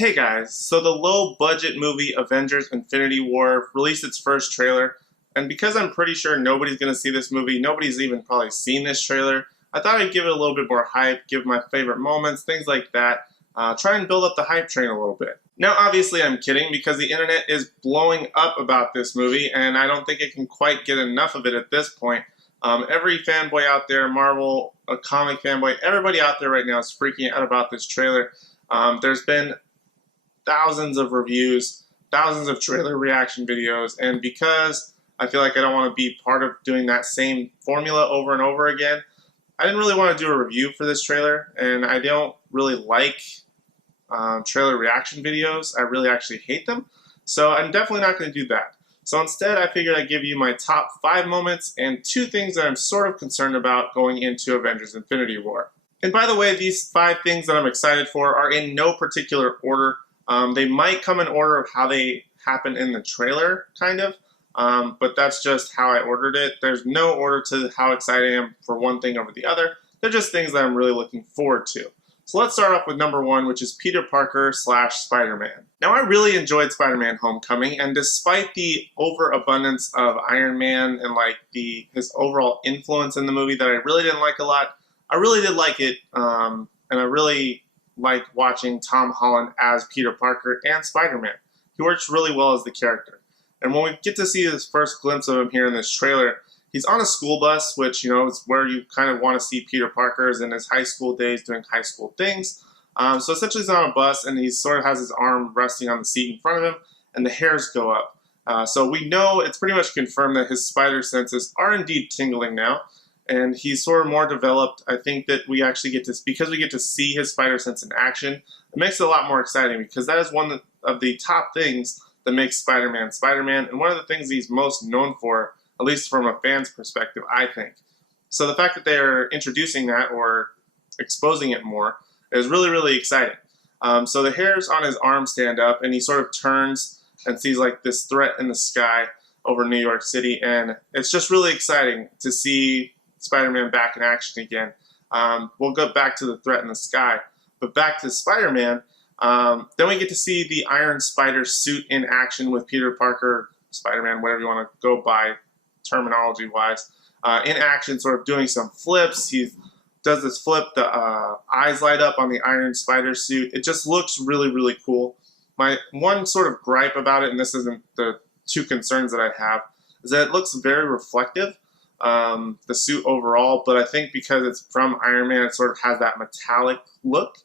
Hey guys, so the low budget movie Avengers Infinity War released its first trailer, and because I'm pretty sure nobody's going to see this movie, nobody's even probably seen this trailer, I thought I'd give it a little bit more hype, give my favorite moments, things like that, try and build up the hype train a little bit. Now obviously I'm kidding because the internet is blowing up about this movie and I don't think it can quite get enough of it at this point. Every fanboy out there, Marvel, a comic fanboy, everybody out there right now is freaking out about this trailer. There's been thousands of reviews, thousands of trailer reaction videos, and because I feel like I don't want to be part of doing that same formula over and over again, I didn't really want to do a review for this trailer, and I don't really like trailer reaction videos. I really actually hate them, so I'm definitely not going to do that. So instead, I figured I'd give you my top 5 moments and 2 things that I'm sort of concerned about going into Avengers Infinity War. And by the way, these 5 things that I'm excited for are in no particular order. They might come in order of how they happen in the trailer, kind of, but that's just how I ordered it. There's no order to how excited I am for one thing over the other. They're just things that I'm really looking forward to. So let's start off with number 1, which is Peter Parker / SpiderMan. Now, I really enjoyed Spider-Man Homecoming, and despite the overabundance of Iron Man and like his overall influence in the movie that I really didn't like a lot, I really did like it, and I really liked watching Tom Holland as Peter Parker and Spider-Man. He works really well as the character. And when we get to see this first glimpse of him here in this trailer, he's on a school bus, which, you know, is where you kind of want to see Peter Parker is in his high school days doing high school things. So essentially he's on a bus and he sort of has his arm resting on the seat in front of him and the hairs go up. So we know it's pretty much confirmed that his spider senses are indeed tingling now. And he's sort of more developed. I think that we actually get to, because we get to see his spider sense in action, it makes it a lot more exciting because that is one of the top things that makes Spider-Man Spider-Man, and one of the things he's most known for, at least from a fan's perspective, I think. So the fact that they're introducing that or exposing it more is really, really exciting. So the hairs on his arm stand up, and he sort of turns and sees like this threat in the sky over New York City, and it's just really exciting to see Spider-Man back in action again. We'll go back to the threat in the sky, but back to Spider-Man. Then we get to see the Iron Spider suit in action with Peter Parker, Spider-Man, whatever you want to go by terminology-wise, in action, sort of doing some flips. He does this flip, the eyes light up on the Iron Spider suit. It just looks really, really cool. My one sort of gripe about it, and this isn't the 2 concerns that I have, is that it looks very reflective. The suit overall, but I think because it's from Iron Man, it sort of has that metallic look,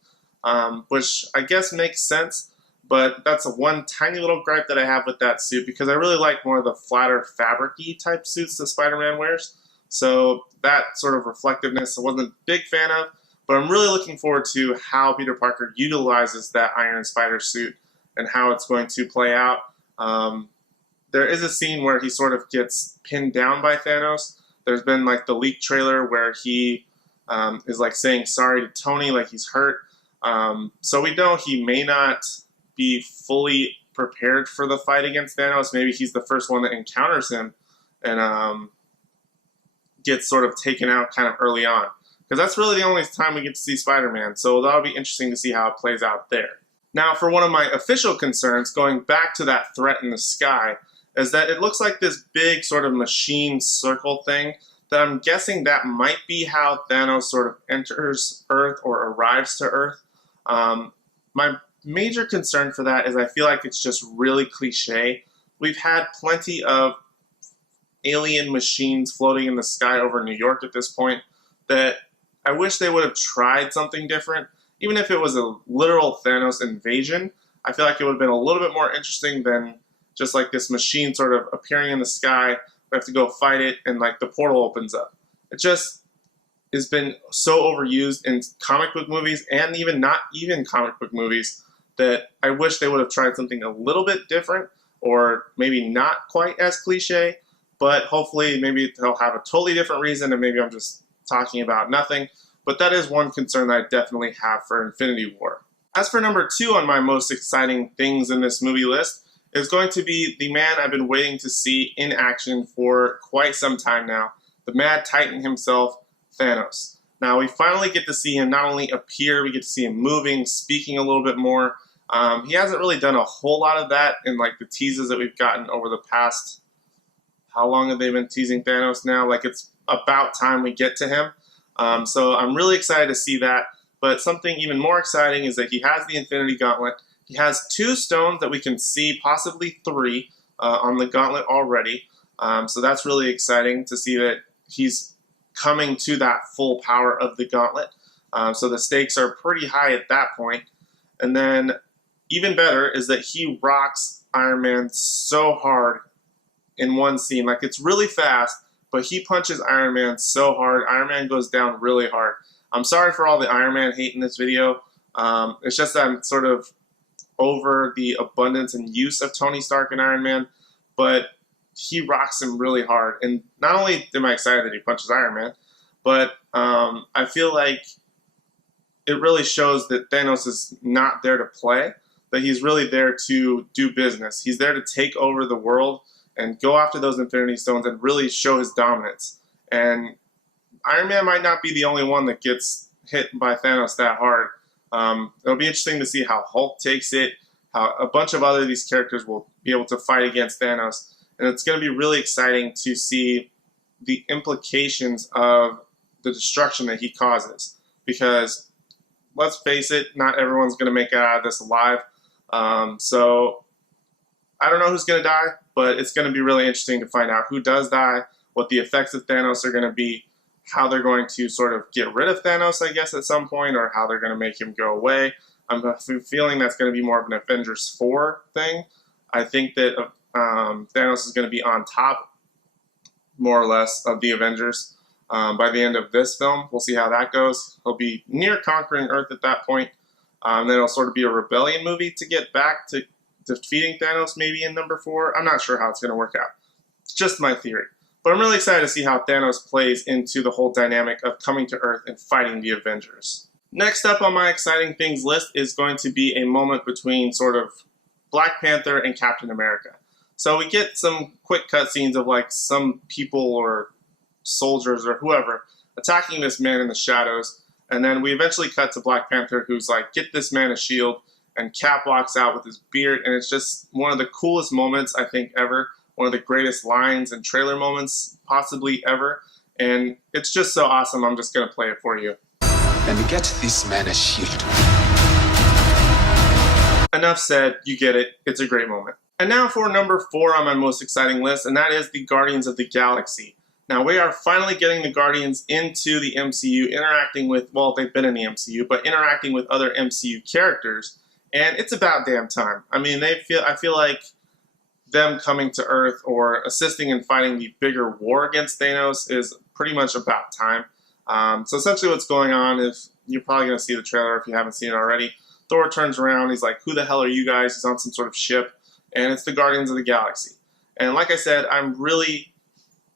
which I guess makes sense, but that's one tiny little gripe that I have with that suit because I really like more of the flatter fabric-y type suits that Spider-Man wears, so that sort of reflectiveness I wasn't a big fan of, but I'm really looking forward to how Peter Parker utilizes that Iron Spider suit and how it's going to play out. There is a scene where he sort of gets pinned down by Thanos. There's been like the leak trailer where he is like saying sorry to Tony, like he's hurt. So we know he may not be fully prepared for the fight against Thanos. Maybe he's the first one that encounters him and gets sort of taken out kind of early on. Because that's really the only time we get to see Spider-Man. So that'll be interesting to see how it plays out there. Now for one of my official concerns, going back to that threat in the sky, is that it looks like this big sort of machine circle thing that I'm guessing that might be how Thanos sort of enters Earth or arrives to Earth. My major concern for that is I feel like it's just really cliche. We've had plenty of alien machines floating in the sky over New York at this point that I wish they would have tried something different. Even if it was a literal Thanos invasion, I feel like it would have been a little bit more interesting than just like this machine sort of appearing in the sky. We have to go fight it and like the portal opens up. It just has been so overused in comic book movies and even not even comic book movies that I wish they would have tried something a little bit different or maybe not quite as cliche, but hopefully maybe they'll have a totally different reason and maybe I'm just talking about nothing. But that is one concern that I definitely have for Infinity War. As for number 2 on my most exciting things in this movie list, is going to be the man I've been waiting to see in action for quite some time now, the Mad Titan himself, Thanos. Now we finally get to see him not only appear, we get to see him moving, speaking a little bit more. He hasn't really done a whole lot of that in like the teases that we've gotten over the past, how long have they been teasing Thanos now? Like it's about time we get to him. So I'm really excited to see that. But something even more exciting is that he has the Infinity Gauntlet. He has 2 stones that we can see, possibly 3, on the gauntlet already. So that's really exciting to see that he's coming to that full power of the gauntlet. So the stakes are pretty high at that point. And then even better is that he rocks Iron Man so hard in one scene. Like it's really fast, but he punches Iron Man so hard. Iron Man goes down really hard. I'm sorry for all the Iron Man hate in this video. It's just that I'm sort of over the abundance and use of Tony Stark and Iron Man, but he rocks him really hard. And not only am I excited that he punches Iron Man, but I feel like it really shows that Thanos is not there to play, that he's really there to do business. He's there to take over the world and go after those Infinity Stones and really show his dominance. And Iron Man might not be the only one that gets hit by Thanos that hard. It'll be interesting to see how Hulk takes it, how a bunch of other these characters will be able to fight against Thanos. And it's going to be really exciting to see the implications of the destruction that he causes. Because, let's face it, not everyone's going to make it out of this alive. So, I don't know who's going to die, but it's going to be really interesting to find out who does die, what the effects of Thanos are going to be, how they're going to sort of get rid of Thanos, I guess, at some point, or how they're going to make him go away. I'm feeling that's going to be more of an Avengers 4 thing. I think that Thanos is going to be on top, more or less, of the Avengers by the end of this film. We'll see how that goes. He'll be near conquering Earth at that point. Then it'll sort of be a rebellion movie to get back to defeating Thanos maybe in number 4. I'm not sure how it's going to work out. It's just my theory. But I'm really excited to see how Thanos plays into the whole dynamic of coming to Earth and fighting the Avengers. Next up on my exciting things list is going to be a moment between sort of Black Panther and Captain America. So we get some quick cutscenes of like some people or soldiers or whoever attacking this man in the shadows. And then we eventually cut to Black Panther, who's like, get this man a shield. And Cap walks out with his beard. And it's just one of the coolest moments, I think, ever. One of the greatest lines and trailer moments possibly ever. And it's just so awesome. I'm just going to play it for you. And get this man a shield. Enough said. You get it. It's a great moment. And now for number 4 on my most exciting list, and that is the Guardians of the Galaxy. Now, we are finally getting the Guardians into the MCU, interacting with, well, they've been in the MCU, but interacting with other MCU characters. And it's about damn time. I mean, I feel like them coming to Earth or assisting in fighting the bigger war against Thanos is pretty much about time. So essentially what's going on is, you're probably going to see the trailer if you haven't seen it already. Thor turns around, he's like, who the hell are you guys? He's on some sort of ship, and it's the Guardians of the Galaxy. And like I said, I'm really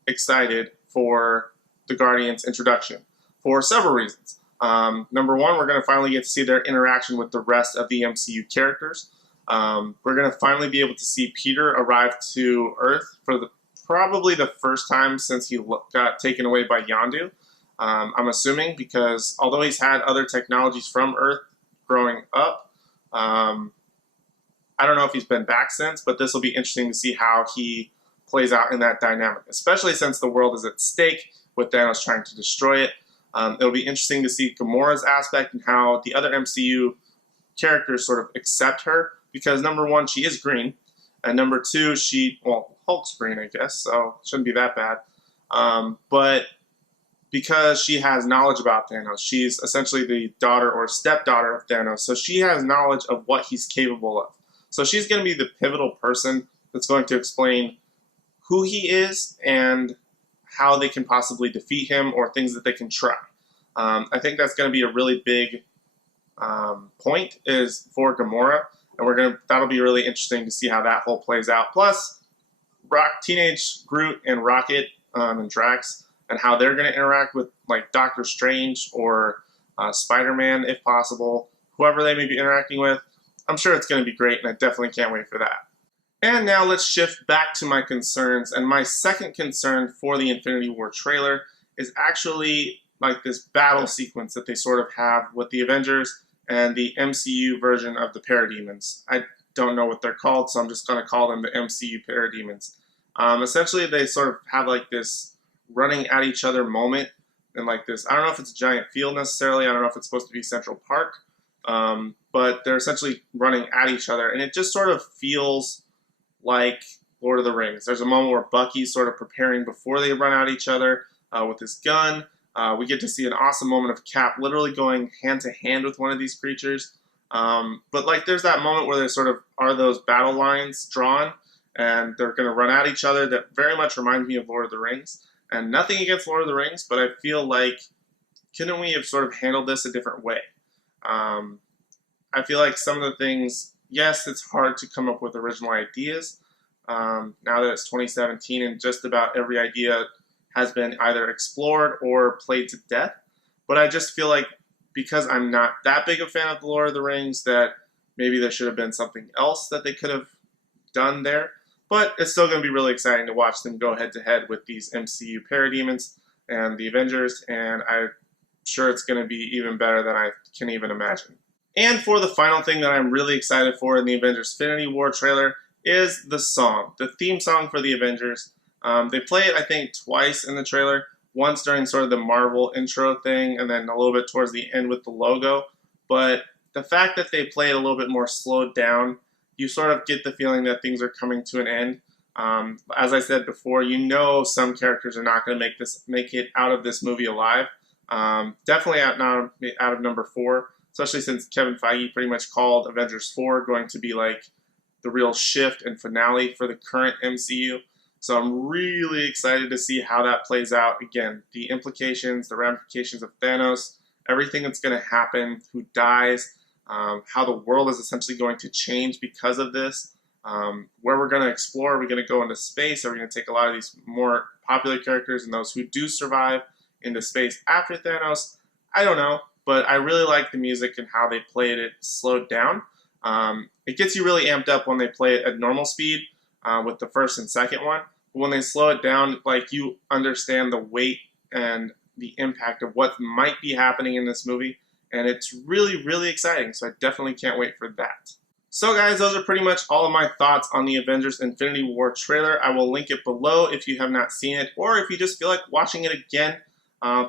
excited for the Guardians introduction for several reasons. Number 1, we're going to finally get to see their interaction with the rest of the MCU characters. We're going to finally be able to see Peter arrive to Earth for probably the first time since he got taken away by Yondu. I'm assuming, because although he's had other technologies from Earth growing up, I don't know if he's been back since, but this will be interesting to see how he plays out in that dynamic, especially since the world is at stake with Thanos trying to destroy it. It'll be interesting to see Gamora's aspect and how the other MCU characters sort of accept her, because number 1, she is green, and number 2, Hulk's green, I guess, so it shouldn't be that bad. But because she has knowledge about Thanos, she's essentially the daughter or stepdaughter of Thanos, so she has knowledge of what he's capable of. So she's going to be the pivotal person that's going to explain who he is and how they can possibly defeat him or things that they can try. I think that's going to be a really big point is for Gamora, and that'll be really interesting to see how that whole plays out. Plus, Teenage Groot and Rocket and Drax, and how they're going to interact with like Doctor Strange or SpiderMan, if possible, whoever they may be interacting with. I'm sure it's going to be great, and I definitely can't wait for that. And now let's shift back to my concerns. And my second concern for the Infinity War trailer is actually like this battle sequence that they sort of have with the Avengers and the MCU version of the Parademons. I don't know what they're called, so I'm just going to call them the MCU Parademons. Essentially, they sort of have like this running at each other moment, and like this, I don't know if it's a giant field necessarily, I don't know if it's supposed to be Central Park, but they're essentially running at each other, and it just sort of feels like Lord of the Rings. There's a moment where Bucky's sort of preparing before they run at each other with his gun. We get to see an awesome moment of Cap literally going hand to hand with one of these creatures. But like there's that moment where there sort of are those battle lines drawn, and they're going to run at each other that very much reminds me of Lord of the Rings. And nothing against Lord of the Rings, but I feel like, couldn't we have sort of handled this a different way? I feel like some of the things, yes, it's hard to come up with original ideas. Now that it's 2017 and just about every idea has been either explored or played to death. But I just feel like because I'm not that big a fan of the Lord of the Rings, that maybe there should have been something else that they could have done there. But it's still going to be really exciting to watch them go head-to-head with these MCU Parademons and the Avengers, and I'm sure it's going to be even better than I can even imagine. And for the final thing that I'm really excited for in the Avengers Infinity War trailer is the song, the theme song for the Avengers. They play it, I think, twice in the trailer. Once during sort of the Marvel intro thing, and then a little bit towards the end with the logo. But the fact that they play it a little bit more slowed down, you sort of get the feeling that things are coming to an end. As I said before, you know some characters are not going to make it out of this movie alive. Definitely out of number 4, especially since Kevin Feige pretty much called Avengers 4 going to be like the real shift and finale for the current MCU. So I'm really excited to see how that plays out. Again, the implications, the ramifications of Thanos, everything that's going to happen, who dies, how the world is essentially going to change because of this, where we're going to explore. Are we going to go into space? Are we going to take a lot of these more popular characters and those who do survive into space after Thanos? I don't know, but I really like the music and how they played it slowed down. It gets you really amped up when they play it at normal speed with the first and second one. But when they slow it down, like you understand the weight and the impact of what might be happening in this movie. And it's really, really exciting. So I definitely can't wait for that. So guys, those are pretty much all of my thoughts on the Avengers Infinity War trailer. I will link it below if you have not seen it, or if you just feel like watching it again,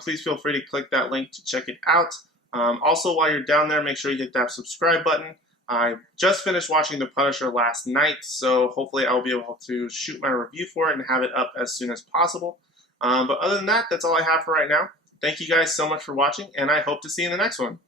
please feel free to click that link to check it out. Also, while you're down there, make sure you hit that subscribe button. I just finished watching The Punisher last night, so hopefully I'll be able to shoot my review for it and have it up as soon as possible. But other than that, that's all I have for right now. Thank you guys so much for watching, and I hope to see you in the next one.